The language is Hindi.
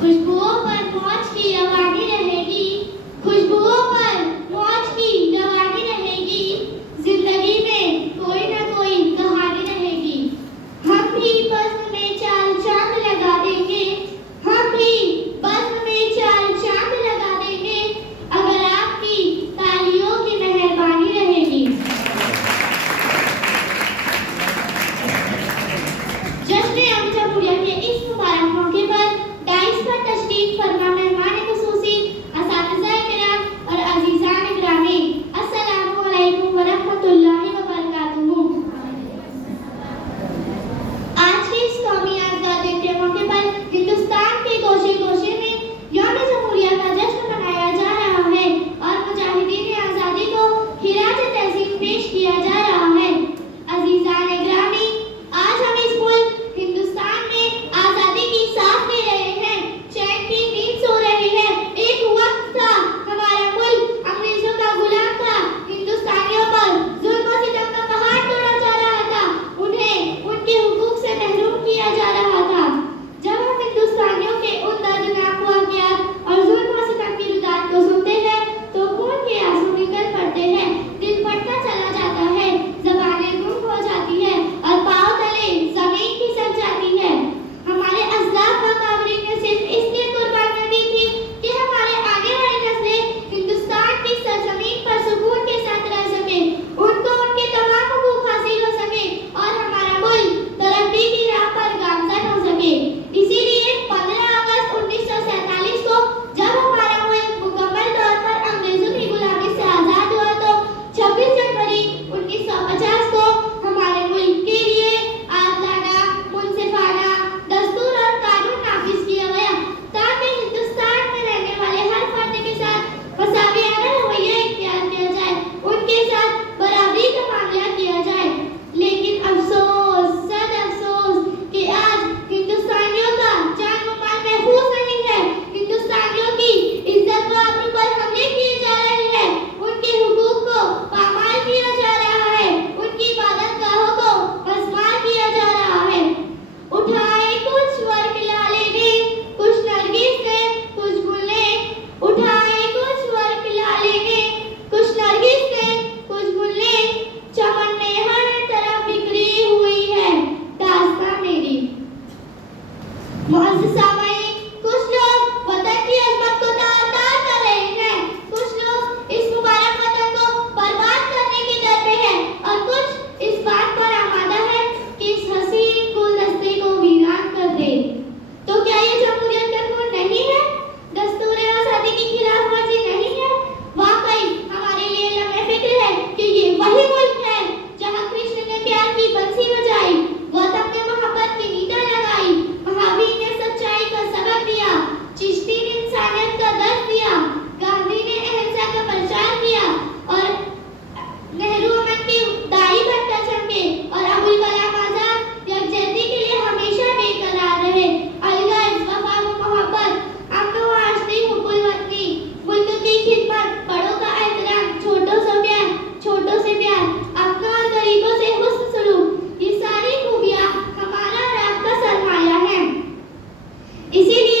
खुशबुओं पर मौज की रवानी रहेगी, खुशबुओं पर मौज की रवानी रहेगी, जिंदगी में कोई ना कोई कहानी रहेगी। हम भी बज़्म में चार चांद लगा देंगे, हम भी बज़्म में चार चांद लगा देंगे, अगर आपकी तालियों की मेहरबानी रहेगी। जश्न अमृत जमहूरिया के इस मुबारक मौके पर डाइस पर तशरीफ फरमा मेहमान खुसूसी असातिज़ा किराम और अज़ीज़ान गिरामी, अस्सलामु अलैकुम व रहमतुल्लाहि व बरकातुहू। आज के इस कौमी आज़ादी के मौके पर हिंदुस्तान के गोशे गोशे में यौम जमहूरिया का जश्न मनाया जा रहा है और मुजाहिदीन आज़ादी को खिराज तहसीन पेश किया जा रहा है। अज़ीज़ान गिरामी, आज हम इस मुल्क हिंदुस्तान में आज़ादी की सांस ले रहे हैं, चैन की नींद सो रहे हैं। एक वक्त था हमारा मुल्क अंग्रेजों का गुलाम था, हिंदुस्तानियों पर जुल्म और सितम का पहाड़ तोड़ा जा रहा था, उन्हें उनके हुकूक से महरूम किया जा रहा था। जब हम हिंदुस्तानियों के उन दर्दनाक वाक़यात और जुल्म और सितम की रुदात को सुनते हैं तो खून के आंसू निकल पड़ते हैं, दिल फटता चला जाता है, ज़बानें गुम हो जाती है और पाँव तले ज़मीन खिसक जाती है। हमारे अज़लाफ़ व अकाबरीन ने सिर्फ इसलिए कुर्बानियाँ दी थी कि हमारे आगे वाली नस्लें हिंदुस्तान की सरज़मीन पर सुकून के साथ रह सके, उनको उनके तमाम हुकूक हासिल हो सके और हमारा मुल्क तरक्की की राह पर गामज़न हो सके। इसीलिए 15 अगस्त 1947 को जब हमारा मुल्क मुकम्मल तौर पर अंग्रेजों की गुलामी से आज़ाद हुआ तो 26 जनवरी 1950 को हमारे मुल्क के लिए आज़ादाना, मुनसिफाना दस्तूर और कानून नाफिज किया गया ताकि हिंदुस्तान में रहने वाले हर फर्द के साथ मसावियाना रवैया इख्तियार किया जाए, उनके साथ बराबरी का मामला किया जाए। लेकिन अफसोस, सद अफसोस कि आज हिंदुस्तानियों का जान व माल महफूज नहीं है, हिंदुस्तानियों की इज्जत व आबरू पर हमले किए जा रहे हैं, उनके हुकूक को पामाल किया जा रहा है, उनकी इबादतगाहों को पसमार किया जा रहा है। उठाए कुछ वर्क लाले ने, कुछ नरगिस ने, कुछ गुल ने, उठाए कुछ वर्क लाले ने, कुछ नरगिस ने, कुछ गुल ने, चमन में हर तरफ बिखरी हुई है दास्तां मेरी। मुअज़्ज़ज़ सामईन, कुछ लोग वतन की अज़मत को तार-तार कर रहे हैं, कुछ लोग इस मुबारक वतन को बर्बाद करने की दर पे हैं और कुछ इस बात पर आमादा है कि इस हसीन गुलदस्ते को वीरान कर दे। तो क्या ये जमहूरियत का खून नहीं है? दस्तूर आज़ादी की खिलाफ वर्जी नहीं है? वाकई हमारे लिए लम्हे फिक्र है कि ये वही मुल्क है जहाँ कृष्ण ने प्यार की बंसी बजाई, गौतम ने मोहब्बत की नीदा लगाई, महावीर ने सच्चाई का सबक दिया, चिश्ती ने इंसानियत का दर्द दिया, गांधी ने अहिंसा का प्रचार किया और नेहरू अमन की दाई बनकर चमके और अबुल कलाम आजाद यकजहती के लिए हमेशा बेकरार रहे। अलगर्ज, वफा व मोहब्बत, अमन व आज़ादी, हुब्बुल वतनी, मुल्क की खिदमत, बड़ों का एहतराम, छोटों से प्यार, अपनों और गरीबों से हुस्न सलूक, ये सारी खूबियाँ हमारा और आपका सरमाया है। इसीलिए